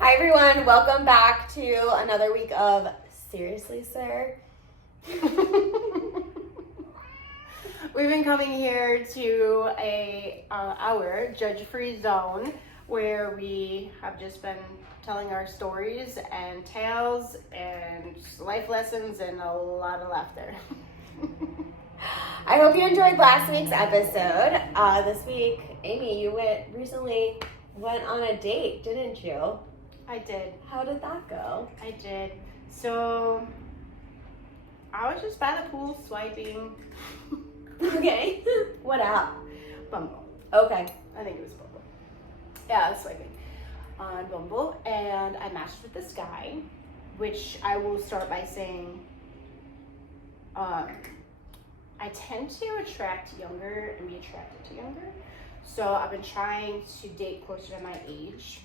Hi everyone, welcome back to another week of Seriously, Sir. We've been coming here to our judge-free zone where we have just been telling our stories and tales and life lessons and a lot of laughter. I hope you enjoyed last week's episode. This week, Aimee, you recently went on a date, didn't you? I did. How did that go? I did. So, I was just by the pool swiping. Okay. What app? Bumble. Okay. I think it was Bumble. Yeah, I was swiping on Bumble, and I matched with this guy, which I will start by saying, I tend to attract younger and be attracted to younger. So I've been trying to date closer to my age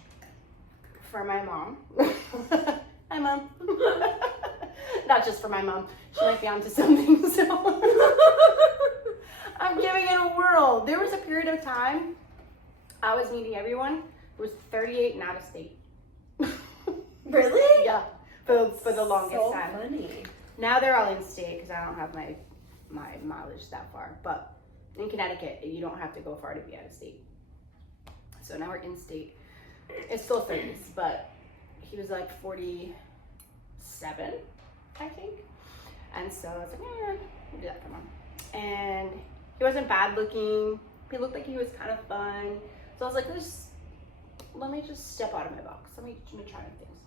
for my mom. Hi, Mom. Not just for my mom. She might be onto something, so I'm giving it a whirl. There was a period of time I was meeting everyone who was 38 and out of state. Really? Yeah, for the longest time. So funny. Now they're all in state because I don't have my mileage that far. But in Connecticut, you don't have to go far to be out of state. So now we're in state. It's still 30s, but he was like 47, I think. And so I was like, we'll do that for Mom. And he wasn't bad looking. He looked like he was kind of fun. So I was like, let me just step out of my box. Let me try new things.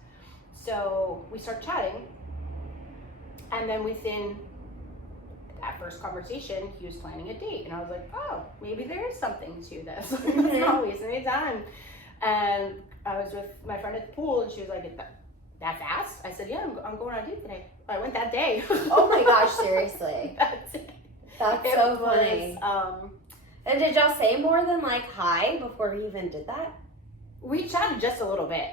So we start chatting. And then within that first conversation, he was planning a date. And I was like, oh, maybe there is something to this. It's not wasting any time. And I was with my friend at the pool, and she was like, that fast? I said, yeah, I'm going on a date today. I went that day. Oh my gosh, seriously. That's it. That's so funny. And did y'all say more than like hi before we even did that? We chatted just a little bit.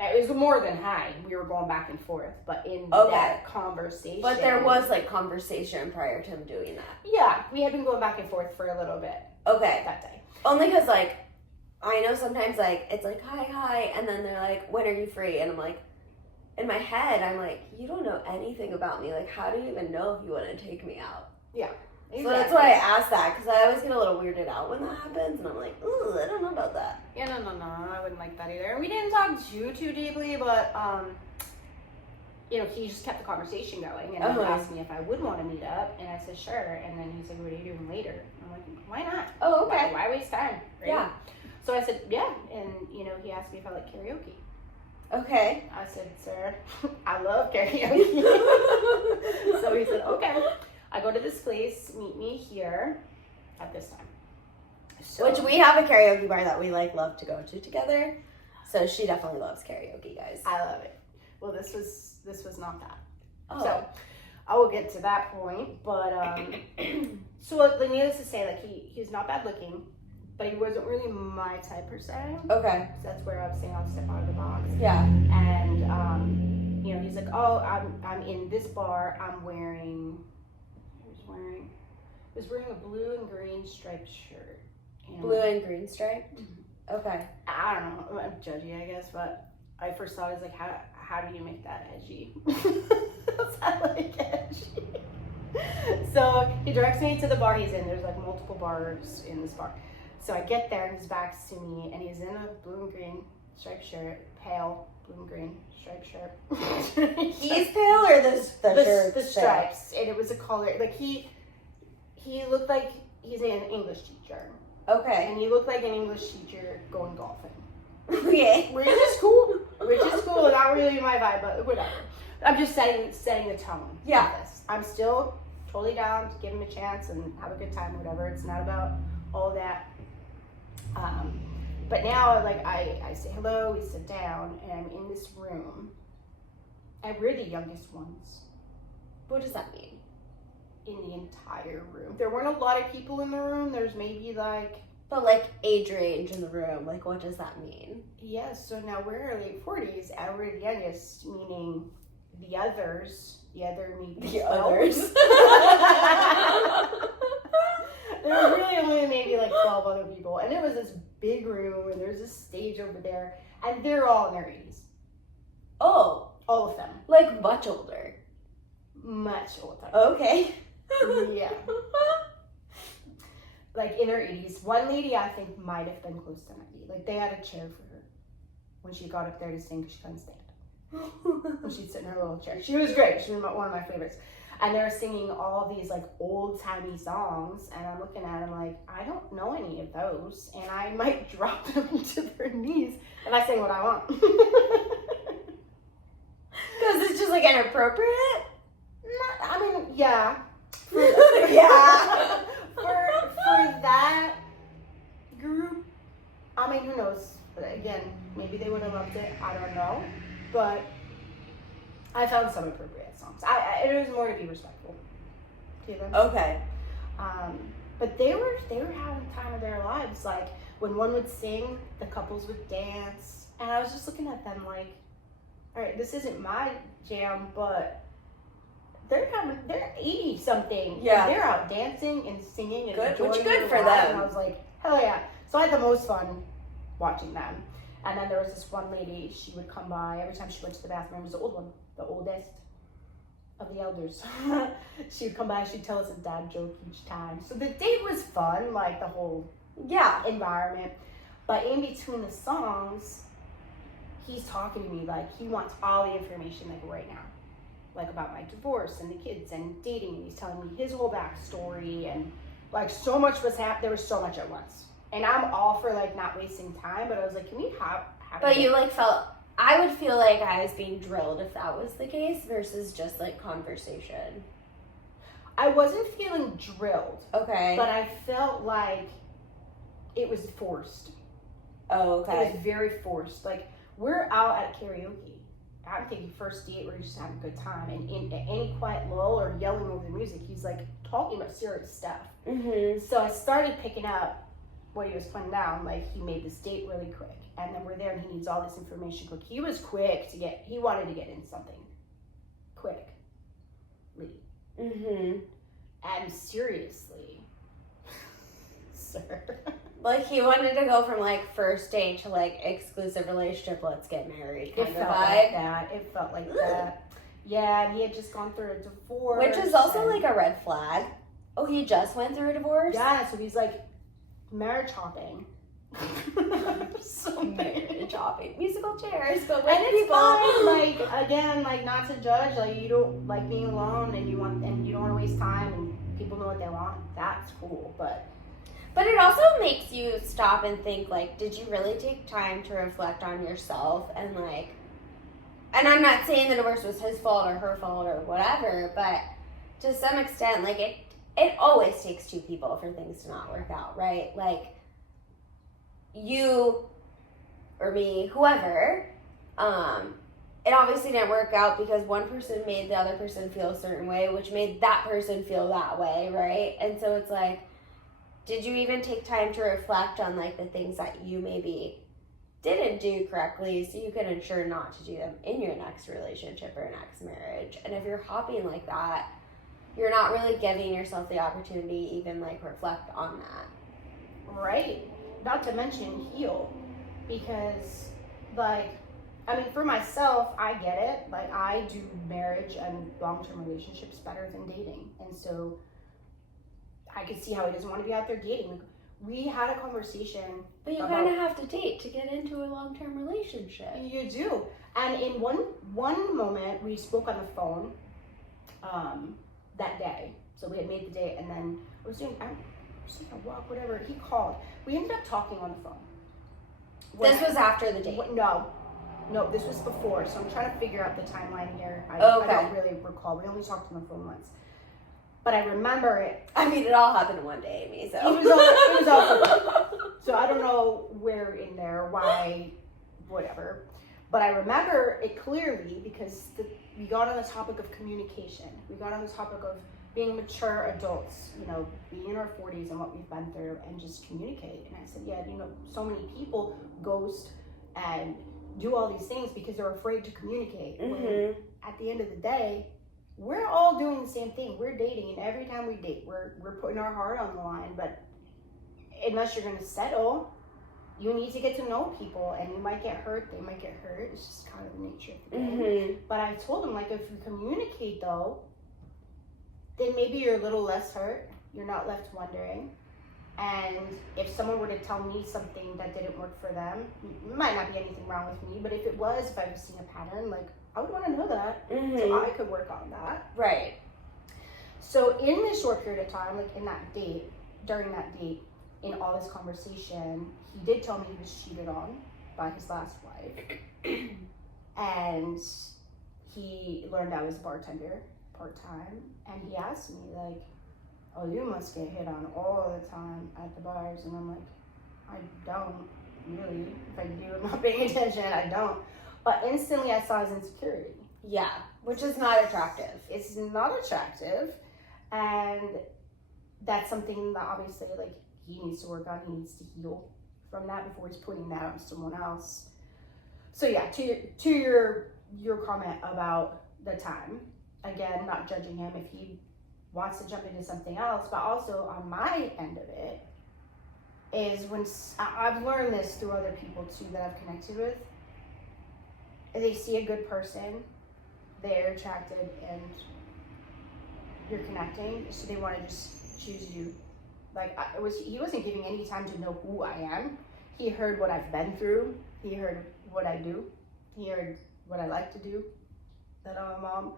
It was more than hi. We were going back and forth, but in that conversation. But there was like conversation prior to him doing that. Yeah, we had been going back and forth for a little bit. Okay. That day. Only because like, I know sometimes like, it's like, hi, and then they're like, when are you free? And I'm like, in my head, I'm like, you don't know anything about me. Like, how do you even know if you want to take me out? Yeah. Exactly. So that's why I asked that, because I always get a little weirded out when that happens, and I'm like, ooh, I don't know about that. Yeah, no, I wouldn't like that either. We didn't talk too deeply, but, he just kept the conversation going, and he asked me if I would want to meet up, and I said, sure, and then he's like, what are you doing later? I'm like, why not? Oh, okay. Why waste time, right? Yeah. So I said, yeah, and, he asked me if I like karaoke. Okay. I said, sir, I love karaoke. So he said, okay. I go to this place, meet me here at this time. So, which we have a karaoke bar that we like love to go to together. So she definitely loves karaoke, guys. I love it. Well, this was not that. Oh. So I will get to that point, but so needless to say, like he's not bad looking, but he wasn't really my type per se. Okay. So that's where I was saying I'll step out of the box. Yeah. And he's like, oh, I'm in this bar. I was wearing a blue and green striped shirt. Blue and green striped? Mm-hmm. Okay. I don't know. I'm judgy, I guess, but I first thought, I was like, how do you make that edgy? That's not like edgy. So he directs me to the bar he's in. There's like multiple bars in this bar. So I get there and his back's to me, and he's in a blue and green striped shirt, pale blue and green striped shirt. He's pale or the shirt? The stripes, and it was a color. Like he looked like he's an English teacher. Okay. And he looked like an English teacher going golfing. Okay. Which is cool. Not really my vibe, but whatever. I'm just setting the tone. Yeah. Of this. I'm still totally down to give him a chance and have a good time, whatever. It's not about all that. But now, like, I say hello, we sit down, and I'm in this room, and we're the youngest ones. What does that mean? In the entire room. There weren't a lot of people in the room. There's maybe like... But like age range in the room, like what does that mean? Yes, so now we're late 40s, and we're the youngest, meaning the others, maybe the others. There were really only maybe like 12 12 other people, and it was this big room, and there's this stage over there, and they're all in their 80s. Oh. All of them. Like much older. Much older. Okay. Yeah. Like in her 80s. One lady I think might have been close to 90. Like they had a chair for her when she got up there to sing because she couldn't stand. When she'd sit in her little chair. She was great. She was one of my favorites. And they were singing all these like old-timey songs, and I'm looking at them like, I don't know any of those, and I might drop them to their knees if I sing what I want. Because it's just like inappropriate? I mean, yeah. Yeah. For that group, I mean, who knows? But again, maybe they would have loved it. I don't know. But I found some appropriate songs. It was more to be respectful to them. Okay. But they were having the time of their lives. Like when one would sing, the couples would dance, and I was just looking at them like, all right, this isn't my jam, but they're 80 something. Yeah. They're out dancing and singing and good, enjoying which good their for lives, them. And I was like, hell yeah. So I had the most fun watching them. And then there was this one lady, she would come by every time she went to the bathroom. It was the old one, the oldest of the elders. She would come by, she'd tell us a dad joke each time. So the date was fun, like the whole environment. But in between the songs, he's talking to me like he wants all the information like right now. Like about my divorce and the kids and dating. And he's telling me his whole backstory, and like so much was happening. There was so much at once. And I'm all for like not wasting time, but I was like, can we have But you like felt, I would feel like I was being drilled if that was the case versus just like conversation. I wasn't feeling drilled. Okay. But I felt like it was forced. Oh, okay. It was very forced. Like we're out at karaoke. I'm thinking first date where you're just having a good time, and in any quiet lull or yelling over the music, he's like talking about serious stuff. Mm-hmm. So I started picking up what he was putting down. Like he made this date really quick, and then we're there, and he needs all this information quick. He was quick to get. He wanted to get in something quick. Mm-hmm. And seriously, sir. Like he wanted to go from like first date to like exclusive relationship, let's get married kind It of felt vibe. like that. It felt like that. Yeah, and he had just gone through a divorce. Which is also and, like a red flag. Oh, he just went through a divorce? Yeah, so he's like marriage hopping. So marriage hopping. Musical chairs, but with And it's people. fine. Like again, like not to judge. Like you don't like being alone, and you don't want to waste time, and people know what they want. That's cool, but But it also makes you stop and think, like, did you really take time to reflect on yourself? And, like, and I'm not saying the divorce was his fault or her fault or whatever, but to some extent, like, it always takes two people for things to not work out, right? Like, you or me, whoever, it obviously didn't work out because one person made the other person feel a certain way, which made that person feel that way, right? And so it's like, did you even take time to reflect on like the things that you maybe didn't do correctly so you can ensure not to do them in your next relationship or next marriage? And if you're hopping like that, you're not really giving yourself the opportunity to even like reflect on that. right. Not to mention heal, because like I mean for myself, I get it. Like I do marriage and long-term relationships better than dating, and so I could see how he doesn't want to be out there dating. We had a conversation. But you kind of have to date to get into a long-term relationship. You do. And in one moment, we spoke on the phone that day. So we had made the date, and then I was taking a walk, whatever. He called. We ended up talking on the phone. This was after the date? No, this was before. So I'm trying to figure out the timeline here. I Okay. don't really recall. We only talked on the phone once. But I remember it. I mean, it all happened in one day, Aimee, so. It was all so I don't know where in there, why, whatever. But I remember it clearly because we got on the topic of communication. We got on the topic of being mature adults, being in our 40s and what we've been through, and just communicate. And I said, yeah, so many people ghost and do all these things because they're afraid to communicate. Mm-hmm. When at the end of the day, we're all doing the same thing. We're dating, and every time we date, we're putting our heart on the line. But unless you're going to settle, you need to get to know people, and you might get hurt, they might get hurt. It's just kind of the nature of the game. But I told him, like, if you communicate, though, then maybe you're a little less hurt. You're not left wondering. And if someone were to tell me something that didn't work for them, it might not be anything wrong with me, but if it was, if I was seeing a pattern, like, I would want to know that, so I could work on that. Right. So in this short period of time, like in that date, during that date, in all this conversation, he did tell me he was cheated on by his last wife. And he learned I was a bartender part-time. And he asked me, like, oh, you must get hit on all the time at the bars. And I'm like, I don't really. If I do, I'm not paying attention. I don't. But instantly I saw his insecurity. Yeah, which is not attractive. It's not attractive. And that's something that obviously, like, he needs to work on. He needs to heal from that before he's putting that on someone else. So yeah, to your comment about the time, again, not judging him if he wants to jump into something else, but also on my end of it is when I've learned this through other people too that I've connected with. They see a good person, they're attracted, and you're connecting, so they want to just choose you. Like, he wasn't giving any time to know who I am. He heard what I've been through. He heard what I do. He heard what I like to do, that I'm a mom,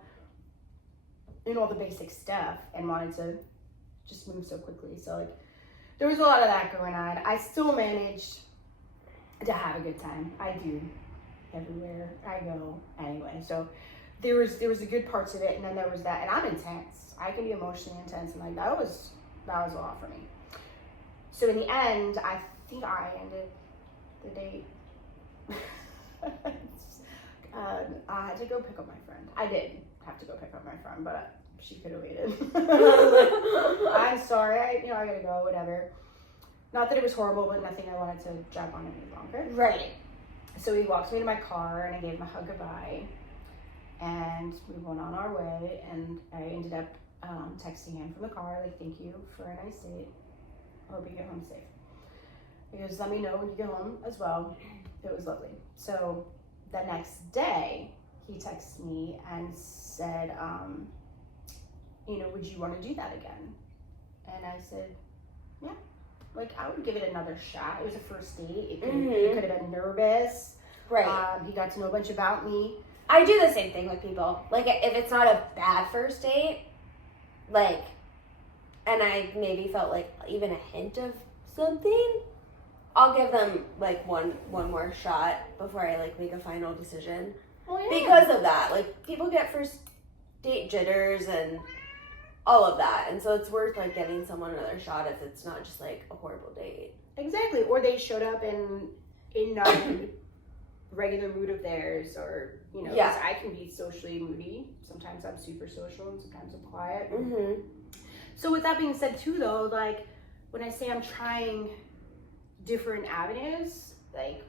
and all the basic stuff, and wanted to just move so quickly. So, like, there was a lot of that going on. I still managed to have a good time. I do. Everywhere I go anyway. So there was the good parts of it, and then there was that, and I'm intense. I can be emotionally intense, and like that was a lot for me. So in the end, I think I ended the date. I had to go pick up my friend. I did have to go pick up my friend, but she could have waited. I'm sorry, I gotta go, whatever. Not that it was horrible, but nothing I wanted to drag on any longer. Right. So he walks me to my car, and I gave him a hug goodbye, and we went on our way, and I ended up texting him from the car, like, thank you for a nice date. I hope you get home safe. He goes, let me know when you get home as well. It was lovely. So the next day, he texted me and said, would you want to do that again? And I said, yeah. Like, I would give it another shot. It was a first date. It could have been nervous. Right. He got to know a bunch about me. I do the same thing with people. Like, if it's not a bad first date, like, and I maybe felt like even a hint of something, I'll give them, like, one more shot before I, like, make a final decision. Oh, yeah. Because of that. Like, people get first date jitters and all of that, and so it's worth, like, giving someone another shot if it's not just, like, a horrible date. Exactly. Or they showed up in not a regular mood of theirs, or, Yeah. 'cause I can be socially moody. Sometimes I'm super social, and sometimes I'm quiet. So with that being said, too, though, like, when I say I'm trying different avenues, like,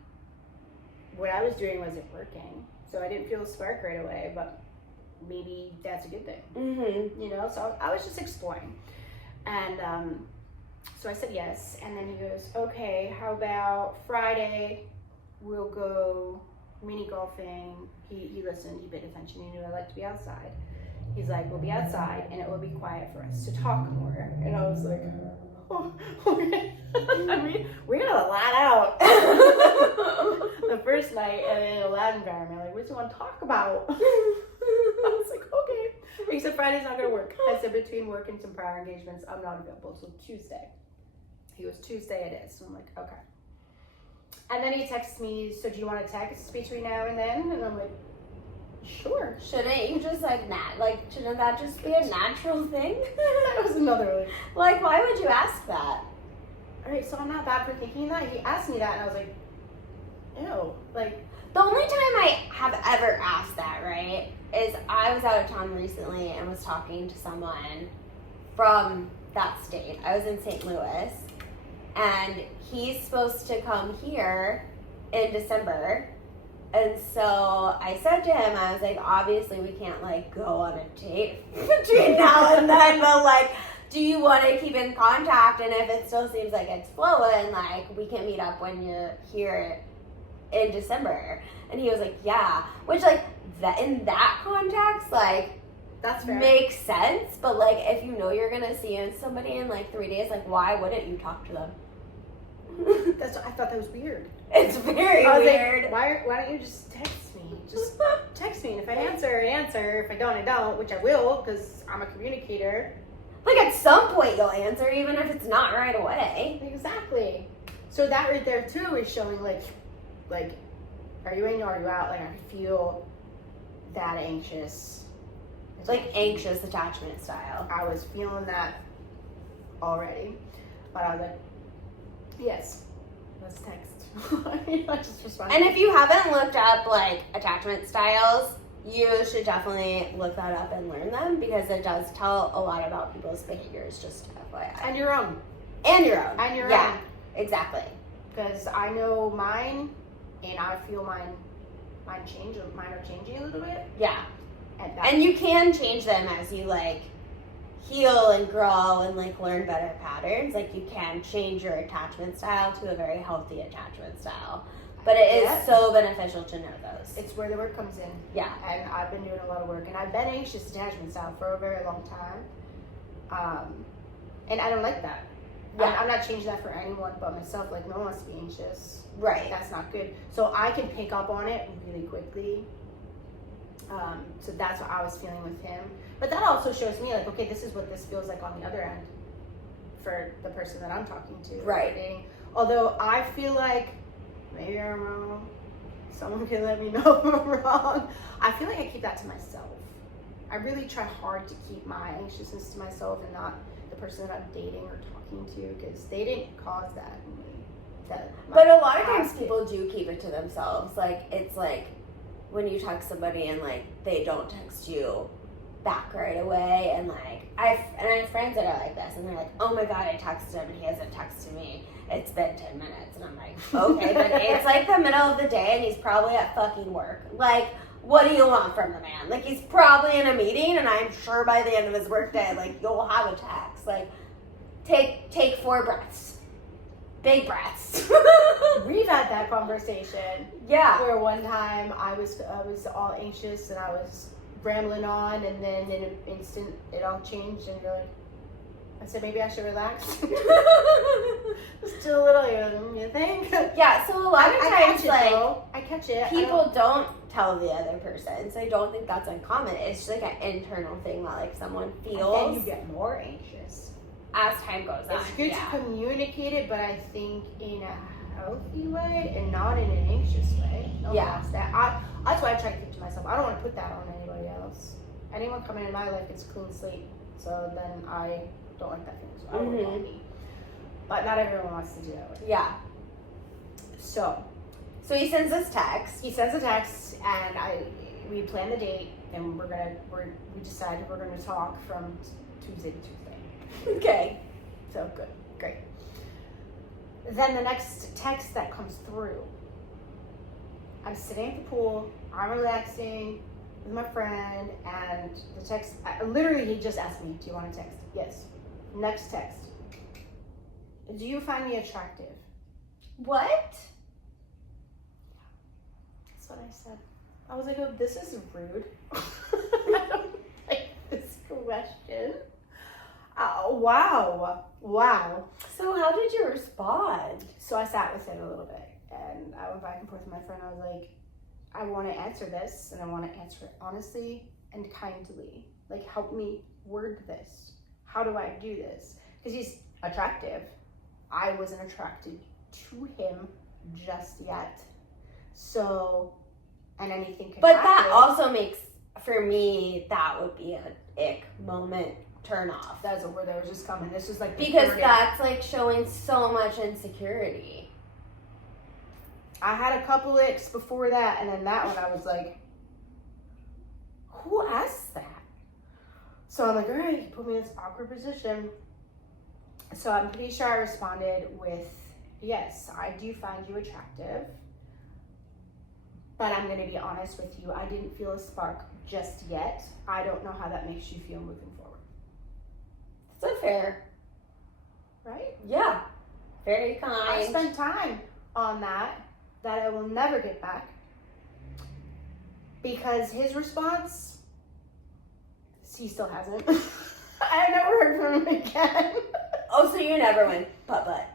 what I was doing wasn't working. So I didn't feel a spark right away, but maybe that's a good thing. So I was just exploring. And so I said yes, and then he goes, okay, how about Friday we'll go mini golfing. He listened, he paid attention, he knew I like to be outside. He's like, we'll be outside and it will be quiet for us to talk more. And I was like, oh, okay. I mean, we got a lot out the first night, and in a loud environment. Like, what do you want to talk about? I was like, okay. He said Friday's not gonna work. I said between work and some prior engagements, I'm not available till Tuesday. He goes, Tuesday it is. So I'm like, okay. And then he texts me, so do you want to text between now and then? And I'm like, sure. Shouldn't you just, like, shouldn't that just be a natural thing? That was another Like, why would you ask that? All right, so I'm not bad for thinking that. He asked me that, and I was like, ew. Like, the only time I have ever asked that, right, is I was out of town recently and was talking to someone from that state. I was in St. Louis, and he's supposed to come here in December. And so I said to him, I was like, obviously we can't, like, go on a date between now and then, but, like, do you want to keep in contact? And if it still seems like it's flowing, like, we can meet up when you're here in December. And he was like, yeah. Which, like, that in that context, like, That's fair. makes sense. But, like, if you know you're going to see somebody in, like, 3 days, like, why wouldn't you talk to them? I thought that was weird. It's very I was weird. Like, why don't you just text me? Just text me. And if I answer, I answer. If I don't, I don't, which I will because I'm a communicator. Like, at some point you'll answer, even if it's not right away. Exactly. So that right there, too, is showing, like, are you in or are you out? Like, I feel that anxious. It's like anxious attachment style. I was feeling that already. But I was like, yes, let's text. I just responded. And if you haven't looked up, like, attachment styles, you should definitely look that up and learn them because it does tell a lot about people's behaviors, just FYI. And your own. And your own. And your yeah, own. exactly. Because I know mine, and I feel mine are changing a little bit. Yeah. And And you can change them as you, like, heal and grow and, like, learn better patterns. Like, you can change your attachment style to a very healthy attachment style. But it is so beneficial to know those. It's where the work comes in. Yeah. And I've been doing a lot of work. And I've been anxious attachment style for a very long time. And I don't like that. Yeah. I'm not changing that for anyone but myself. Like, no one wants to be anxious. Right. That's not good. So I can pick up on it really quickly. So that's what I was feeling with him. But that also shows me, like, okay, this is what this feels like on the other end for the person that I'm talking to. Right. Although I feel like, maybe I'm wrong. Someone can let me know if I'm wrong. I feel like I keep that to myself. I really try hard to keep my anxiousness to myself and not the person that I'm dating or talking to because they didn't cause that in me. But a lot of times people do keep it to themselves. Like, it's like when you text somebody and, like, they don't text you back right away. And, like, I have friends that are like this. And they're like, oh, my God, I texted him and he hasn't texted me. It's been 10 minutes. And I'm like, okay, but it's, like, the middle of the day and he's probably at fucking work. Like, what do you want from the man? Like, he's probably in a meeting and I'm sure by the end of his workday, like, you'll have a text. Like, take 4 breaths. Big breaths. We've had that conversation. Yeah. Where one time I was all anxious and I was rambling on, and then in an instant it all changed, and you're like, I said maybe I should relax. Still a little, you think? Yeah. So a lot of times, I catch it. People don't tell the other person, so I don't think that's uncommon. It's just like an internal thing that, like, someone feels. And then you get more anxious as time goes on. It's good to communicate it, but I think in a healthy way and not in an anxious way. That's why I try to keep to myself. I don't want to put that on anybody else. Anyone coming in my life, it's a clean slate. So then I don't like that feeling. So I don't want me. But not everyone wants to do that. Yeah. So he sends us text. He sends a text, and we plan the date, and we decided we're gonna talk from Tuesday to Tuesday. Okay. So good. Great. Then the next text that comes through, I'm sitting at the pool, I'm relaxing with my friend, and the text, literally he just asked me, do you want to text? Yes. Next text. Do you find me attractive? What? That's what I said. I was like, oh, this is rude. I don't like this question. Wow. So how did you respond? So I sat with it a little bit, and I went back and forth with my friend. I was like, I want to answer this, and I want to answer it honestly and kindly. Like, help me word this. How do I do this? Because he's attractive. I wasn't attracted to him just yet. So, and anything could happen. But that also makes, for me, that would be an ick moment. Turn off. That's a word that was just coming. This is like because that's like showing so much insecurity. I had a couple icks before that, and then that one I was like, who asked that? So I'm like, all right, you put me in this awkward position. So I'm pretty sure I responded with, yes, I do find you attractive, but I'm going to be honest with you. I didn't feel a spark just yet. I don't know how that makes you feel moving forward. It's That's fair. Right? Yeah. Very kind. I spent time on that I will never get back. Because his response, he still hasn't. I've never heard from him again. Oh, so you never went putt-putt?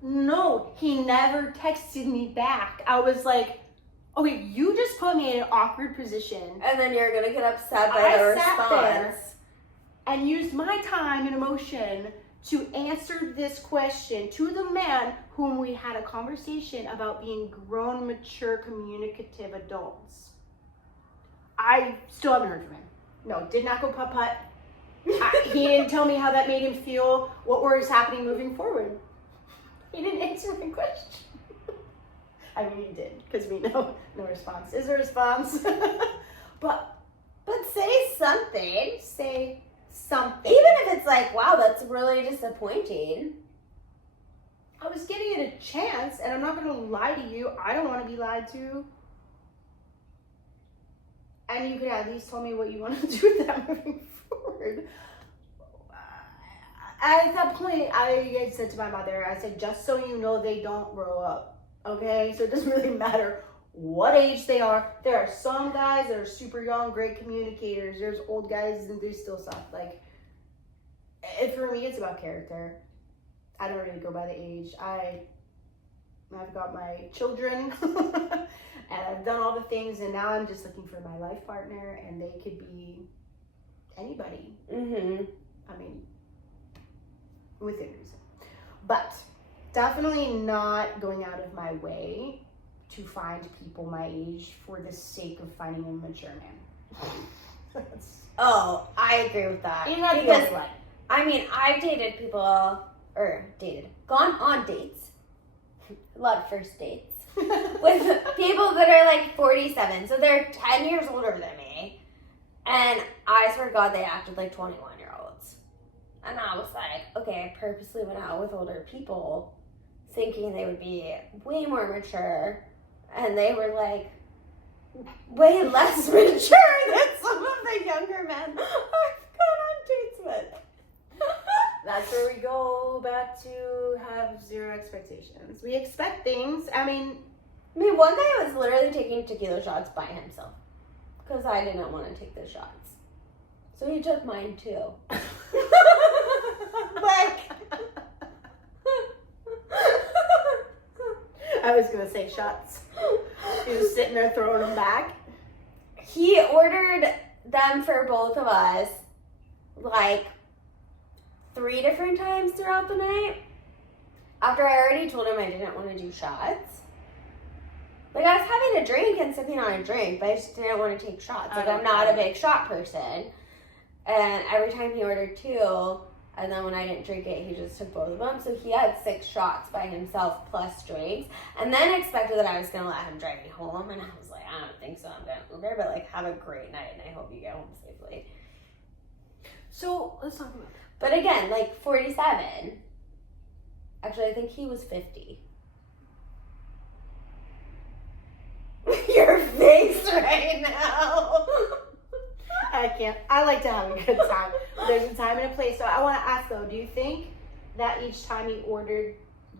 No, he never texted me back. I was like, okay, you just put me in an awkward position. And then you're going to get upset by the response. Sat there and used my time and emotion to answer this question to the man whom we had a conversation about being grown, mature, communicative adults. I still haven't heard from him. No, did not go putt-putt. He didn't tell me how that made him feel, what was happening moving forward. He didn't answer my question. I mean, he did, because we know no response is a response. But say something. Say something. Even if it's like, wow, that's really disappointing. I was giving it a chance, and I'm not going to lie to you. I don't want to be lied to. And you could at least tell me what you want to do with that moving forward. At that point, I said to my mother, I said, just so you know, they don't grow up. Okay? So it doesn't really matter what age they are. There are some guys that are super young, great communicators. There's old guys and they still suck. Like, for me, it's about character. I don't really go by the age. I've got my children and I've done all the things, and now I'm just looking for my life partner, and they could be anybody. Mm-hmm. I mean, within reason. But definitely not going out of my way to find people my age for the sake of finding a mature man. Oh, I agree with that. You're not the because, only one. I mean, I've dated people, gone on dates, a lot of first dates, with people that are like 47, so they're 10 years older than me, and I swear to God, they acted like 21-year-olds, and I was like, okay, I purposely went out with older people, thinking they would be way more mature, and they were like, way less mature than some of the younger men I've gone on dates with. That's where we go back to have zero expectations. We expect things. I mean, one guy was literally taking tequila shots by himself because I didn't want to take the shots. So he took mine too. Like, I was going to say shots. He was sitting there throwing them back. He ordered them for both of us, like, 3 different times throughout the night. After I already told him I didn't want to do shots. Like, I was having a drink and sipping on a drink, but I just didn't want to take shots. Like, I'm not a big shot person. And every time he ordered 2, and then when I didn't drink it, he just took both of them. So he had 6 shots by himself plus drinks. And then expected that I was going to let him drive me home. And I was like, I don't think so. I'm going to Uber. But, like, have a great night, and I hope you get home safely. So, let's talk about that. But again, like 47. Actually, I think he was 50. Your face right now. I can't. I like to have a good time. There's a time and a place. So I want to ask though, do you think that each time he ordered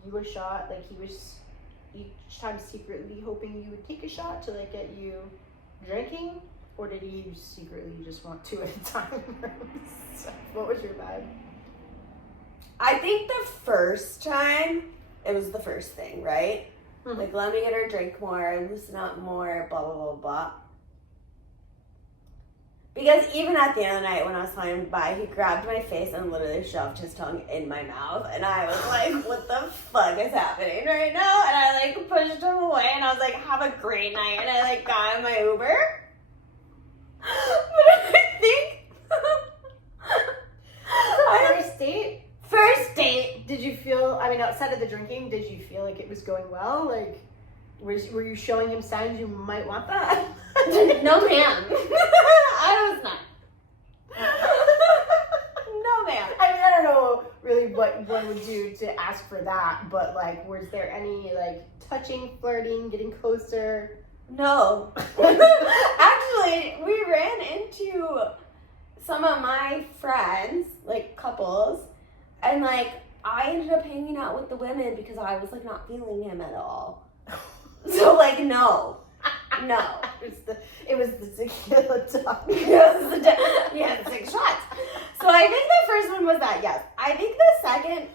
you a shot, like he was each time secretly hoping you would take a shot to like get you drinking? Or did he secretly just want 2 at a time? What was your vibe? I think the first time, it was the first thing, right? Mm-hmm. Like, let me get her drink more, loosen up more, blah, blah, blah, blah. Because even at the end of the night when I was telling him bye, he grabbed my face and literally shoved his tongue in my mouth. And I was like, what the fuck is happening right now? And I like pushed him away and I was like, have a great night. And I like got in my Uber. But I think First date. Did you feel, I mean, outside of the drinking, did you feel like it was going well? Like, were you showing him signs you might want that? No, ma'am. I was not. No, ma'am. I mean, I don't know really what one would do to ask for that, but like, was there any like touching, flirting, getting closer? No. Actually, we ran into some of my friends, like couples, and like I ended up hanging out with the women because I was like not feeling him at all. So like no. It was the tequila talk. Yeah, 6 shots. So I think the first one was that, yes. I think the second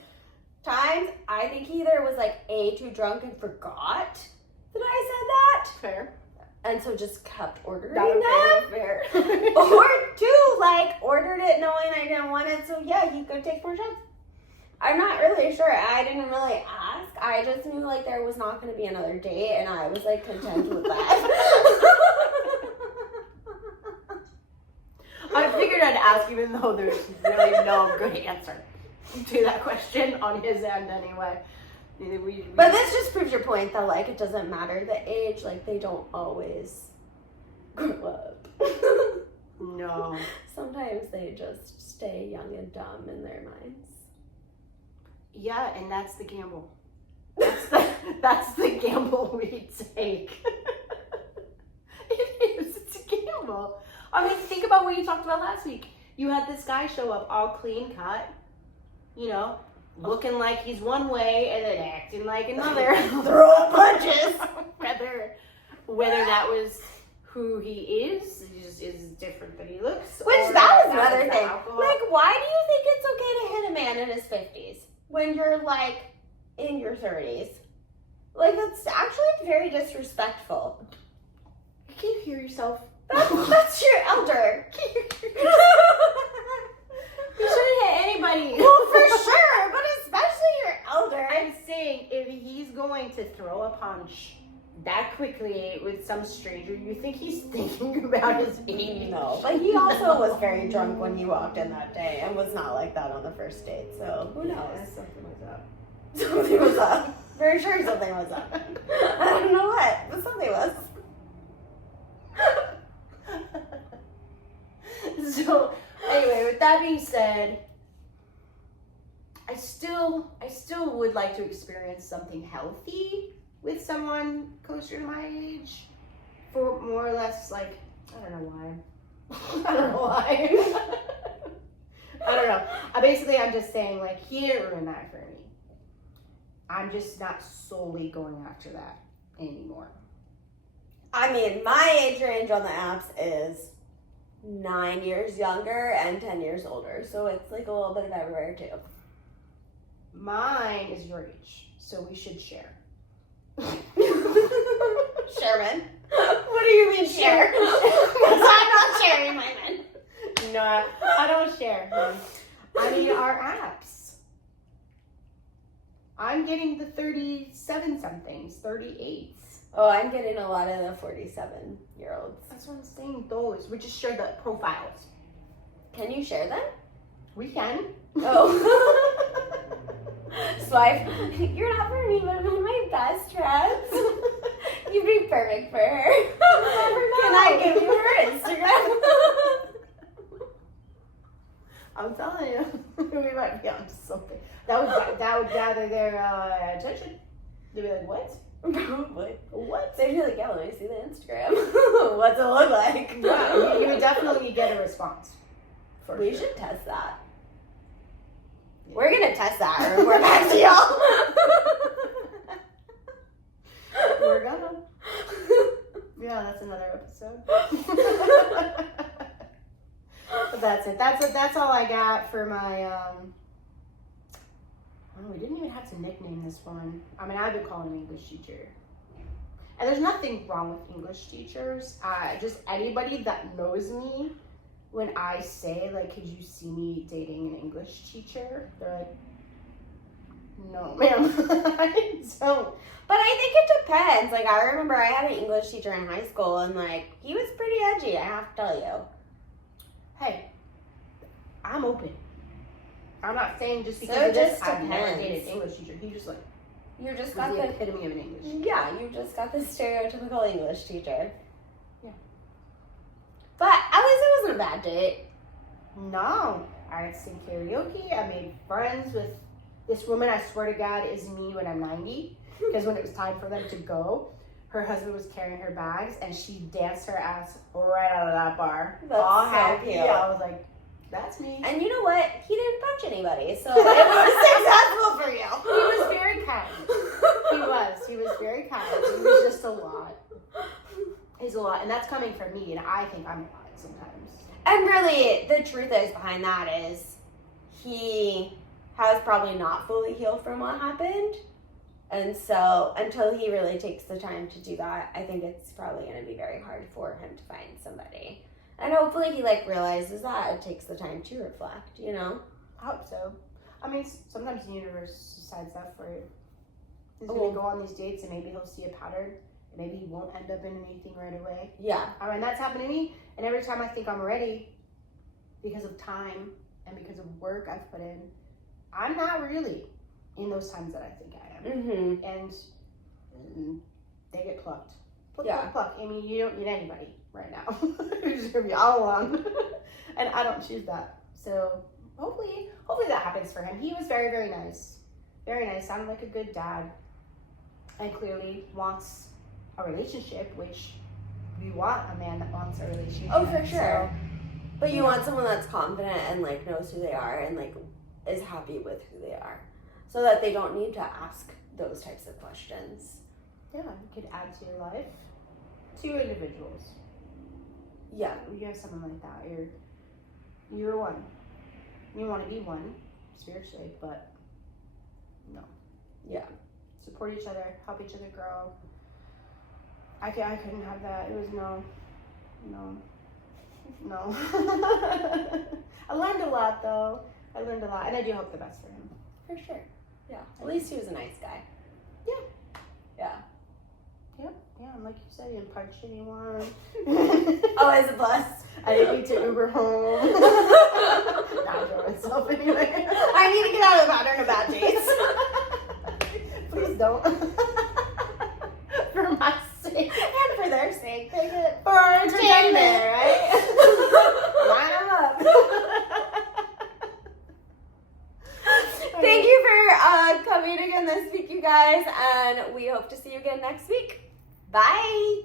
time, I think he either was like too drunk and forgot that I said that. Fair. And so just kept ordering Fair. Or 2, like ordered it knowing I didn't want it, so yeah, he could take more shots. I'm not really sure. I didn't really ask. I just knew like there was not going to be another date, and I was like content with that. I figured I'd ask, even though there's really no good answer to that question on his end anyway. But this just proves your point that like it doesn't matter the age, like they don't always grow up. No. Sometimes they just stay young and dumb in their minds. Yeah, and that's the gamble. That's the gamble we take. It is. It's a gamble. I mean, think about what you talked about last week. You had this guy show up all clean cut, you know, looking like he's one way and then acting like another. Throw punches. Whether that was who he is different than he looks. Which that was another thing. Like, why do you think it's okay to hit a man in his 50s when you're like in your 30s? Like, that's actually very disrespectful. Can you hear yourself? That's your elder. You shouldn't hit anybody. Well, for sure, but especially your elder. I'm saying if he's going to throw a punch that quickly with some stranger, you think he's thinking about his age? No, but he also was very drunk when he walked in that day and was not like that on the first date, so who knows? Yeah, something was up. Something was up. For sure something was up. I don't know what, but something was. So, anyway, with that being said, I still would like to experience something healthy with someone closer to my age, for more or less, like, I don't know why. I don't know. I'm just saying, like, he didn't ruin that for me. I'm just not solely going after that anymore. I mean, my age range on the apps is 9 years younger and 10 years older, so it's like a little bit of everywhere too. Mine is your age, so we should share. Sherman? What do you mean share? Because I'm not sharing my men. No, I don't share. I mean, our apps. I'm getting the 37-somethings, 38s. Oh, I'm getting a lot of the 47-year-olds. That's what I'm saying, those. We just share the profiles. Can you share them? We can. Oh. Swipe. You're not for me, but I'm my best friends. You'd be perfect for her. Can I give you her Instagram? I'm telling you, we might be onto something. That would gather their attention. They'd be like, what? Probably. What? They'd be like, yeah, let me see the Instagram. What's it look like? Yeah, you would definitely get a response. We should test that. Yeah. We're gonna test that or report back to y'all. We're gonna. Yeah, that's another episode. But that's it. That's all I got for my oh, we didn't even have to nickname this one. I mean, I've been calling an English teacher. And there's nothing wrong with English teachers. Just anybody that knows me, when I say, like, could you see me dating an English teacher? They're like, no, ma'am, I don't. But I think it depends. Like, I remember I had an English teacher in high school, and, like, he was pretty edgy, I have to tell you. Hey, I'm open. I'm not saying just because So of this, just I've never depends. dated an English teacher. He just, like, You just was got the the epitome of an English teacher. Yeah, you just got the stereotypical English teacher. Yeah. But at least it wasn't a bad date. No. I had to sing karaoke. I made friends with this woman, I swear to God, is me when I'm 90. Because when it was time for them to go, her husband was carrying her bags and she danced her ass right out of that bar. That's all so happy. cute. I was like, That's me. And you know what? He didn't punch anybody, so it was successful for you. He was very kind. He was very kind. He was just a lot. He's a lot, and that's coming from me, and I think I'm a lot sometimes. And really, the truth is behind that is he has probably not fully healed from what happened. And so until he really takes the time to do that, I think it's probably going to be very hard for him to find somebody. And hopefully he realizes that and takes the time to reflect, you know? I hope so. I mean, sometimes the universe decides that for you. He's going to go on these dates and maybe he'll see a pattern. And maybe he won't end up in anything right away. Yeah. I mean, that's happened to me. And every time I think I'm ready, because of time and because of work I've put in, I'm not really in those times that I think I am. Mm-hmm. And they get plucked. Pluck. I mean, you don't need anybody right now. You're just going to be all alone. And I don't choose that. So hopefully that happens for him. He was very, very nice. Very nice. Sounded like a good dad. And clearly wants a relationship, which we want a man that wants a relationship. Oh, for sure. So, but you want someone that's confident and knows who they are and is happy with who they are, so that they don't need to ask those types of questions. Yeah, you could add to your life 2 individuals. Yeah, you have someone like that. You're one. You want to be one spiritually, but no. Yeah. Support each other, help each other grow. I couldn't have that. It was no. I learned a lot though. And I do hope the best for him. For sure. Yeah. At least he was a nice guy. Yeah. Yeah. Yeah, and like you said, he didn't punch anyone. Always a plus. I didn't need to Uber home. Not enjoy myself anyway. I need to get out of the pattern of bad dates. Please don't. For my sake. And for their sake. Take it for our entertainment, right? Line them up. Thank you for coming again this week, you guys, and we hope to see you again next week. Bye.